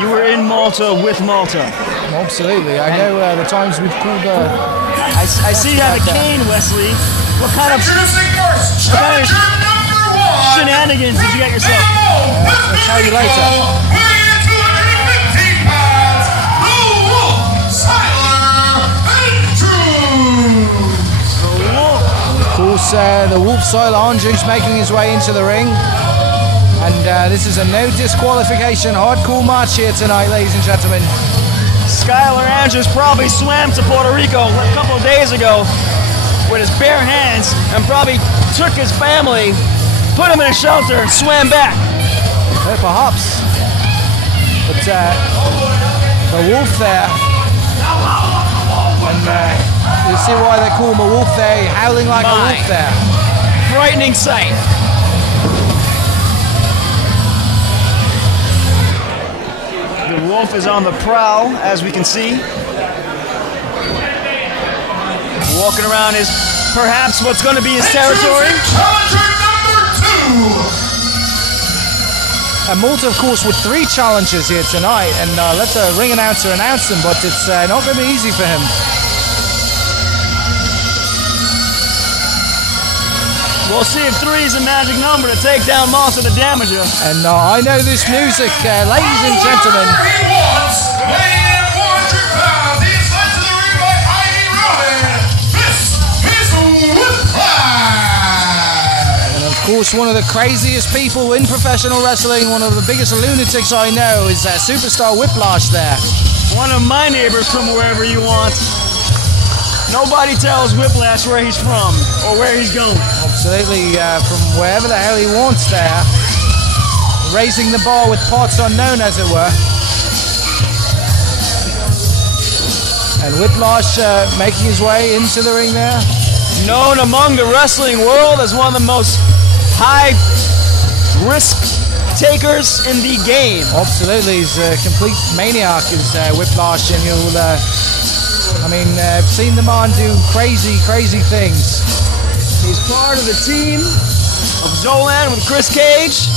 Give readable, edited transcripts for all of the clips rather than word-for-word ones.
You were in Malta with Malta. Absolutely. I know the times we've called... I see you have a cane, Wesley. What kind of shenanigans did you get yourself? I'll tell you later. Of course, the Wolf Syler Andrews making his way into the ring. And this is a no disqualification hardcore match here tonight, ladies and gentlemen. Skylar Andrews probably swam to Puerto Rico a couple of days ago with his bare hands and probably took his family, put him in a shelter, and swam back. Perhaps. But the wolf there, and you see why they call him a wolf there, howling like a wolf there. Frightening sight. The wolf is on the prowl, as we can see. Walking around is perhaps what's going to be his territory. And Malta, of course, with 3 challenges here tonight, and let the ring announcer announce them, but it's not going to be easy for him. We'll see if 3 is a magic number to take down Malta the Damager. And I know this music, ladies and gentlemen. And of course, one of the craziest people in professional wrestling, one of the biggest lunatics I know, is Superstar Whiplash there. One of my neighbors from wherever you want. Nobody tells Whiplash where he's from or where he's going. Absolutely, from wherever the hell he wants there. Raising the bar with parts unknown, as it were. And Whiplash making his way into the ring there. Known among the wrestling world as one of the most high risk takers in the game. Absolutely, he's a complete maniac, is Whiplash, and you'll... I've seen the man do crazy, crazy things. He's part of the team of Zolan with Chris Cage.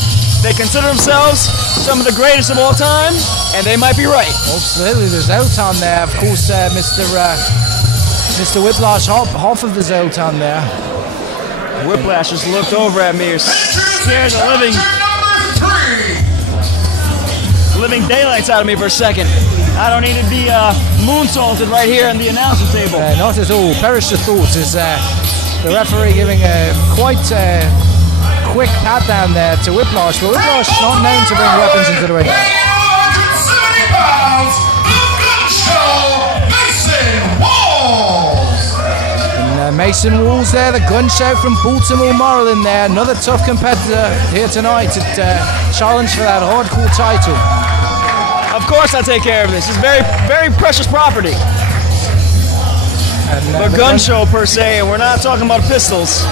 They consider themselves some of the greatest of all time, and they might be right. Absolutely, there's Zoltan there. Of course, Mr. Whiplash, half of the Zoltan there. Whiplash just looked over at me, scared the living daylights out of me for a second. I don't need to be moonsaulted right here on the announcer table. Not at all. Perish the thought is the referee giving a quite quick pat down there to Whiplash, but Whiplash is not known to bring weapons into the ring. 170 pounds, the gun show, Mason Walls. And Mason Walls there, the gun show from Baltimore, Maryland there. Another tough competitor here tonight at challenge for that hardcore title. Of course I'll take care of this. It's very, very precious property. The gun show per se, and we're not talking about pistols.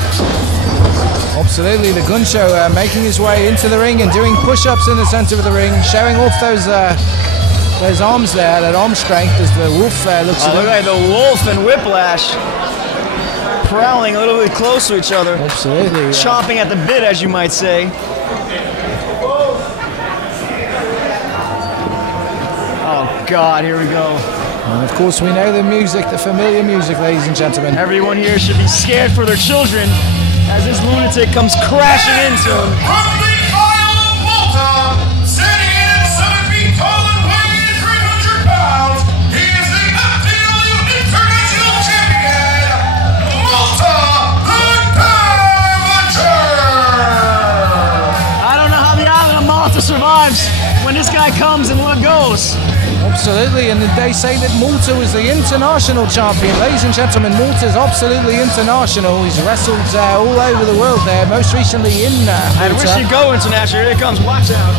Absolutely, the gun show making his way into the ring and doing push-ups in the center of the ring, showing off those arms there, that arm strength as the wolf looks at him. Look at the wolf and Whiplash prowling a little bit close to each other. Absolutely. Chomping at the bit, as you might say. Oh God, here we go. And of course we know the music, the familiar music, ladies and gentlemen. Everyone here should be scared for their children as this lunatic comes crashing into him. From the Isle of Malta, standing in 7 feet tall and weighing 300 pounds, he is the FTW International Champion, Malta the Damager! I don't know how the island of Malta survives when this guy comes and what goes. Absolutely, and they say that Malta was the international champion. Ladies and gentlemen, Malta is absolutely international. He's wrestled all over the world there, most recently in Malta. I wish he'd go international. Here it comes, watch out.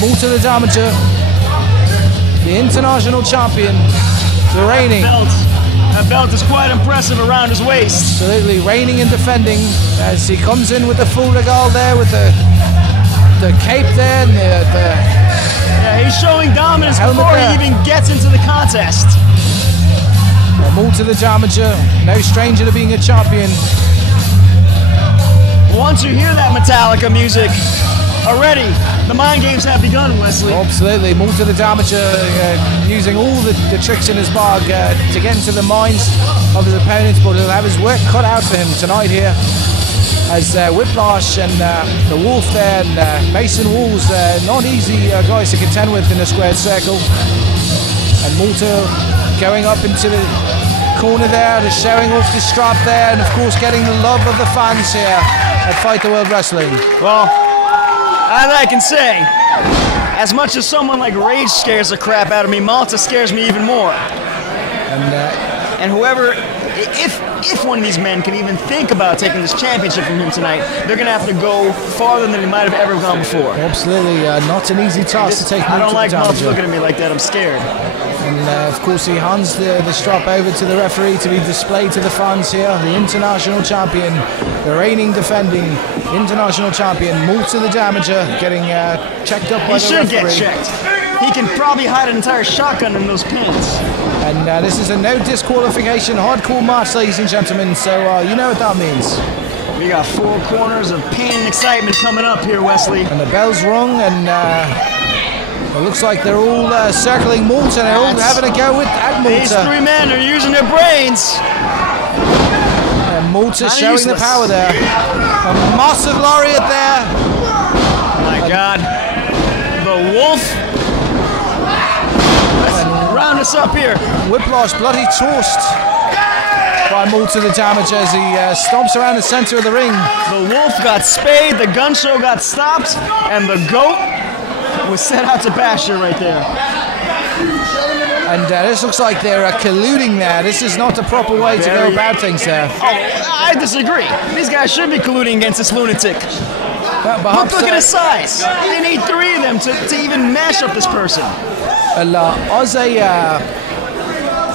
Malta the Damager, the international champion, the reigning. That belt is quite impressive around his waist. Absolutely, reigning and defending as he comes in with the full regal there with the cape there and yeah, he's showing dominance before he even gets into the contest. Malta the Damager, no stranger to being a champion. Once you hear that Metallica music, already the mind games have begun, Wesley. Absolutely. Malta the Damager using all the tricks in his bag to get into the minds of his opponents, but he'll have his work cut out for him tonight here. As Whiplash and the Wolf there and Mason Walls, not easy guys to contend with in the squared circle. And Malta going up into the corner there, just showing off the strap there, and of course getting the love of the fans here at Fight the World Wrestling. Well, all I can say, as much as someone like Rage scares the crap out of me, Malta scares me even more. And whoever, if one of these men can even think about taking this championship from him tonight, they're going to have to go farther than they might have ever gone before. Absolutely, not an easy task to take. I don't like Malta looking at me like that. I'm scared. And of course he hands the strap over to the referee to be displayed to the fans here. The international champion, the reigning defending international champion, Malta the Damager, getting checked up by the referee. He should get checked. He can probably hide an entire shotgun in those pants. And this is a no disqualification hardcore match, ladies and gentlemen, so you know what that means. We got 4 corners of pain and excitement coming up here, Wesley. And the bell's rung, and it looks like they're all circling Malta. They're all having a go at Malta. These 3 men are using their brains. And Malta showing the power there. A massive lariat there. Oh my God. The Wolf. Round us up here. Whiplash bloody tossed by Malta the Damager as he stomps around the center of the ring. The Wolf got spayed, the gun show got stopped, and the goat was sent out to pasture right there. And this looks like they're colluding there. This is not the proper way to go about things there. Oh, I disagree. These guys should be colluding against this lunatic. Look at his size. They need 3 of them to even mash up this person.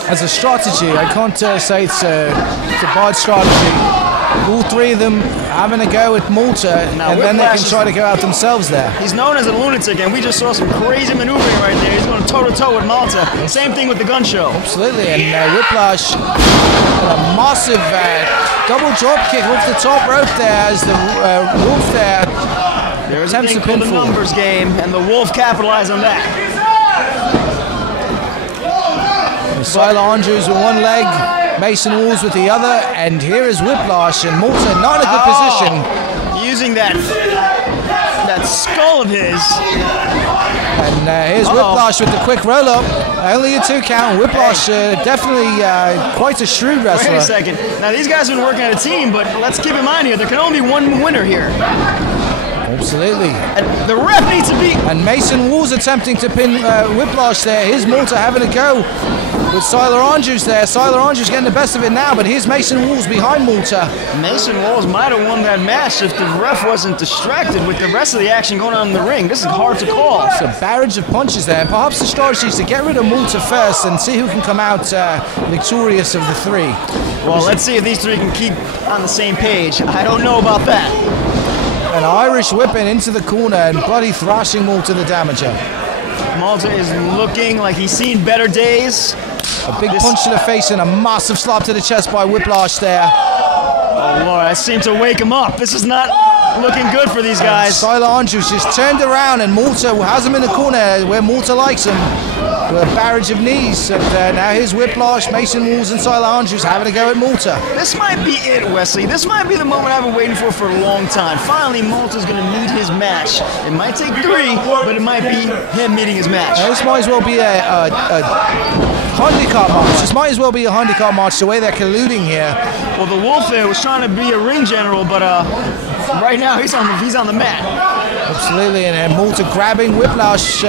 As a strategy, I can't say it's a bad strategy. All 3 of them having a go at Malta, and then they can try to go out themselves there. He's known as a lunatic, and we just saw some crazy maneuvering right there. He's going toe-to-toe with Malta. Same thing with the gun show. Absolutely, and Whiplash, a massive double drop kick off the top rope there as the Wolf there. There's a thing called the numbers game, and the Wolf capitalized on that. Syler Andrews with one leg, Mason Walls with the other, and here is Whiplash, and Malta not in a good position. Using that skull of his. And here's Whiplash with the quick roll-up. Only a 2 count. Whiplash definitely quite a shrewd wrestler. Wait a second. Now these guys have been working on a team, but let's keep in mind here, there can only be one winner here. Absolutely. And the ref needs to be... And Mason Walls attempting to pin Whiplash there. Here's Malta having a go with Syler Andrews there. Syler Andrews getting the best of it now, but here's Mason Walls behind Malta. Mason Walls might have won that match if the ref wasn't distracted with the rest of the action going on in the ring. This is hard to call. It's a barrage of punches there. Perhaps the strategy is to get rid of Malta first and see who can come out victorious of the 3. Well, let's see if these 3 can keep on the same page. I don't know about that. An Irish whipping into the corner and bloody thrashing Malta the Damager. Malta is looking like he's seen better days. A big punch to the face and a massive slap to the chest by Whiplash there. Oh Lord, that seemed to wake him up. This is not looking good for these guys. Syler Andrews just turned around and Malta has him in the corner where Malta likes him. With a barrage of knees. And now here's Whiplash, Mason Walls and Syler Andrews having a go at Malta. This might be it, Wesley. This might be the moment I've been waiting for a long time. Finally, Malta's going to meet his match. It might take 3, but it might be him meeting his match. Now, this might as well be a handicap match. This might as well be a handicap match the way they're colluding here. Well, the Wolf there was trying to be a ring general, but right now he's on the mat. Absolutely, and Malta grabbing Whiplash.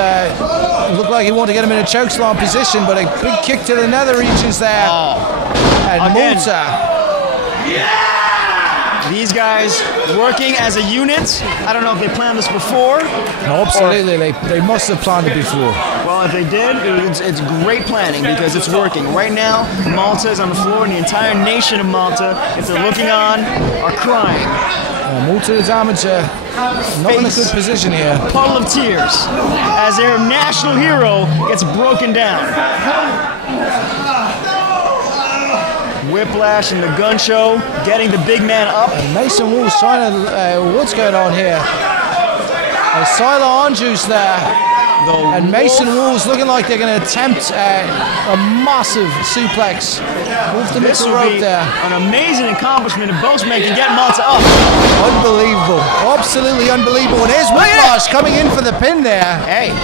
Looked like he wanted to get him in a chokeslam position, but a big kick to the nether regions there. And again, Malta. These guys working as a unit. I don't know if they planned this before. No, absolutely, they must have planned it before. Well, if they did, it's great planning because it's working. Right now, Malta is on the floor, and the entire nation of Malta, if they're looking on, are crying. Malta the Damager not in a good position here. A puddle of tears as their national hero gets broken down. Whiplash and the gun show getting the big man up. And Mason Walls trying to, what's going on here? Syler Andrews there. And Mason Wolves looking like they're going to attempt a massive suplex off the middle rope there. An amazing accomplishment if both men can get Malta up. Unbelievable. Absolutely unbelievable. And here's Whiplash coming in for the pin there. Hey.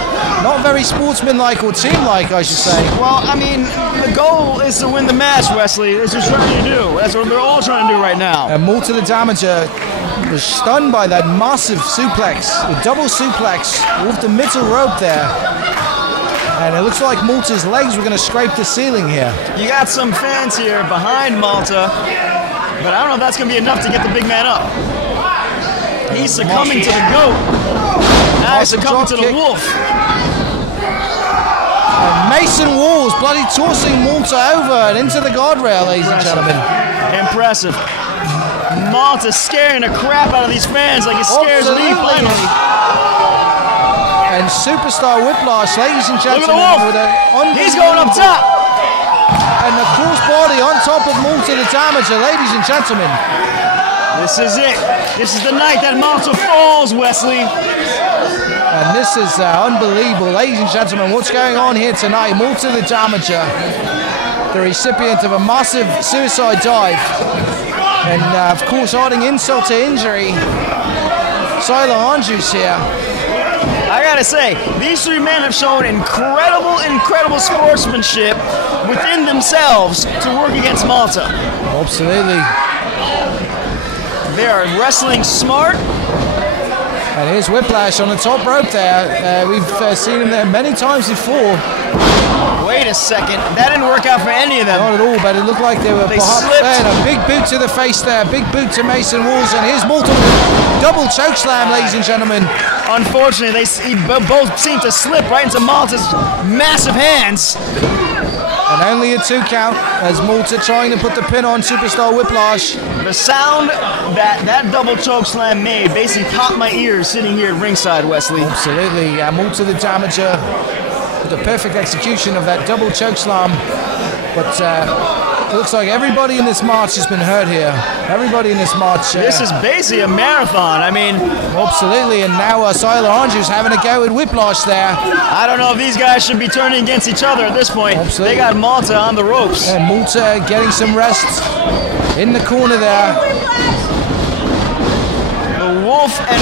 Not very sportsmanlike or team-like, I should say. Well, I mean, the goal is to win the match, Wesley. That's what we're trying to do. That's what they're all trying to do right now. And Malta the Damager was stunned by that massive suplex, the double suplex off the middle rope there. And it looks like Malta's legs were going to scrape the ceiling here. You got some fans here behind Malta, but I don't know if that's going to be enough to get the big man up. He's succumbing to the goat. Now he's succumbing to the wolf. And Mason Wolves bloody tossing Malta over and into the guardrail, ladies and gentlemen. Impressive. Malta scaring the crap out of these fans like it scares me playing. And Supastar Whiplash, ladies and gentlemen. Look at the wolf. He's going up top. And the crossbody on top of Malta the Damager, ladies and gentlemen. This is it. This is the night that Malta falls, Wesley. And this is unbelievable. Ladies and gentlemen, what's going on here tonight? Malta the Damager, the recipient of a massive suicide dive. And of course, adding insult to injury, Syler Andrews here. I gotta say, these three men have shown incredible sportsmanship within themselves to work against Malta. Absolutely. They are wrestling smart. And here's Whiplash on the top rope there. We've seen him there many times before. Wait a second, that didn't work out for any of them. Not at all, but it looked like they were perhaps there. A big boot to the face there, big boot to Mason Wolves, and here's Malta with a double choke slam, ladies and gentlemen. Unfortunately, they both seem to slip right into Malta's massive hands. And only a 2 count as Malta trying to put the pin on Supastar Whiplash. The sound that double choke slam made basically popped my ears sitting here at ringside, Wesley. Absolutely, Malta the Damager with the perfect execution of that double choke slam. But it looks like everybody in this match has been hurt here. Everybody in this match. This is basically a marathon. I mean, absolutely. And now Syler Andrews having a go at Whiplash there. I don't know if these guys should be turning against each other at this point. Absolutely. They got Malta on the ropes. And Malta getting some rest in the corner there. The wolf and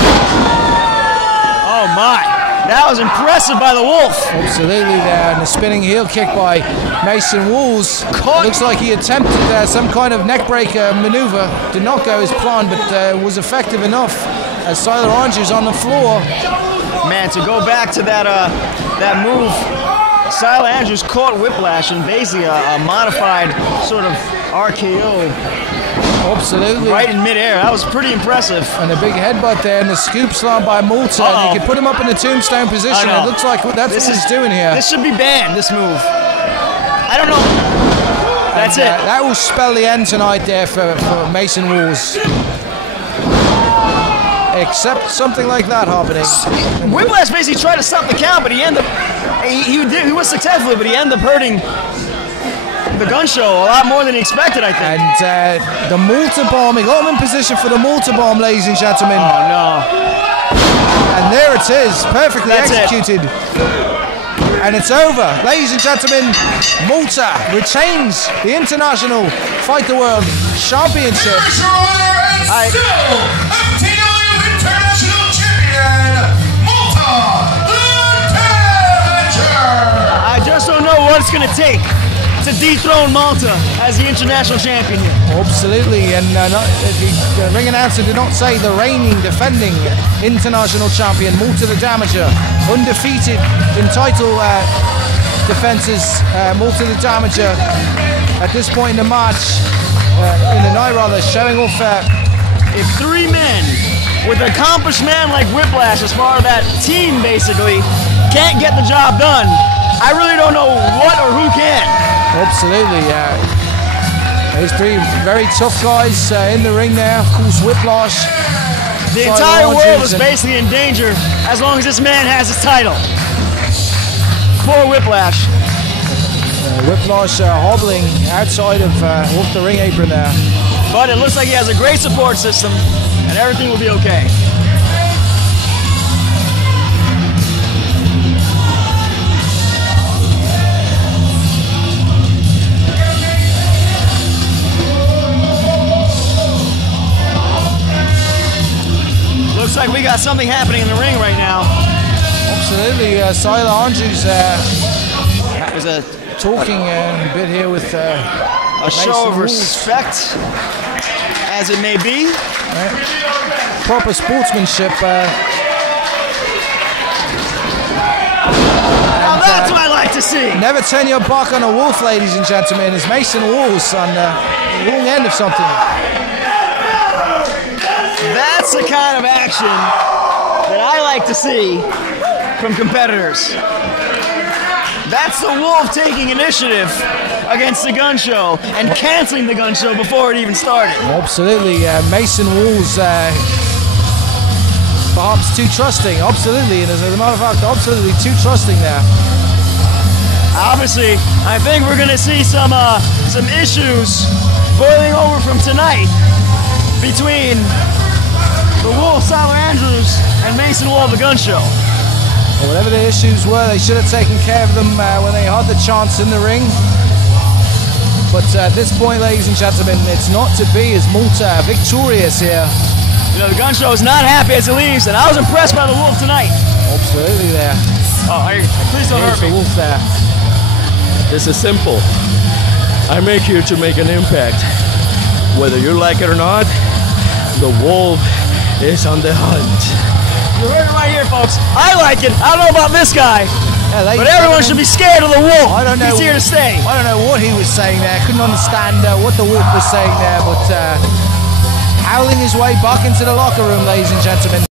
oh my. That was impressive by the wolf. Absolutely there, and the spinning heel kick by Mason Wolves. Looks like he attempted some kind of neckbreaker maneuver. Did not go as planned, but was effective enough as Syler Andrews on the floor. Man, to go back to that move, Syler Andrews caught Whiplash in basically a modified sort of RKO. Absolutely. Right in midair. That was pretty impressive. And a big headbutt there and the scoop slam by Malta. And he could put him up in the tombstone position. It looks like that's what he's doing here. This should be banned, this move. I don't know. That's it. That will spell the end tonight there for Mason Wolves. Except something like that happening. Whiplash basically tried to stop the count, but he ended up... He was successful, but he ended up hurting the gun show a lot more than he expected, I think. And the Malta bomb, he got him in position for the Malta bomb, ladies and gentlemen. Oh no. And there it is, perfectly executed. And it's over. Ladies and gentlemen, Malta retains the International Fight the World Championship. FTW International Champion, Malta the Damager. I just don't know what it's going to take to dethrone Malta as the international champion here. Absolutely, and the ring announcer did not say the reigning, defending international champion, Malta the Damager, undefeated in title defenses. Malta the Damager at this point in the match, in the night rather, showing off. If three men with an accomplished man like Whiplash as part of that team basically can't get the job done, I really don't know what or who can. Absolutely, there's three very tough guys in the ring there. Of course, Whiplash. The entire world is basically in danger as long as this man has his title. For Whiplash. Whiplash hobbling outside of off the ring apron there. But it looks like he has a great support system and everything will be okay. got something happening in the ring right now. Absolutely, Syler Andrews That was a talking a bit here with show of respect, as it may be. Proper sportsmanship. Now that's what I like to see. Never turn your back on a wolf, ladies and gentlemen. It's Mason Walls on the wrong end of something. That's the kind of action that I like to see from competitors. That's the wolf taking initiative against the gun show and canceling the gun show before it even started. Absolutely, Mason Walls perhaps too trusting. Absolutely, and as a matter of fact, absolutely too trusting there. Obviously, I think we're going to see some issues boiling over from tonight between the Wolf, Syler Andrews, and Mason Wall of the gun show. Well, whatever the issues were, they should have taken care of them when they had the chance in the ring. But at this point, ladies and gentlemen, it's not to be as Malta victorious here. You know, the gun show is not happy as it leaves, and I was impressed by the Wolf tonight. Absolutely there. Oh, please don't hurt me. Wolf there. This is simple. I'm here to make an impact. Whether you like it or not, the wolf is on the hunt. You heard it right here, folks. I like it. I don't know about this guy, Yeah, but everyone should be scared of the wolf. I don't know. He's here to stay. I don't know what he was saying there. I couldn't understand what the wolf was saying there, but howling his way back into the locker room, ladies and gentlemen.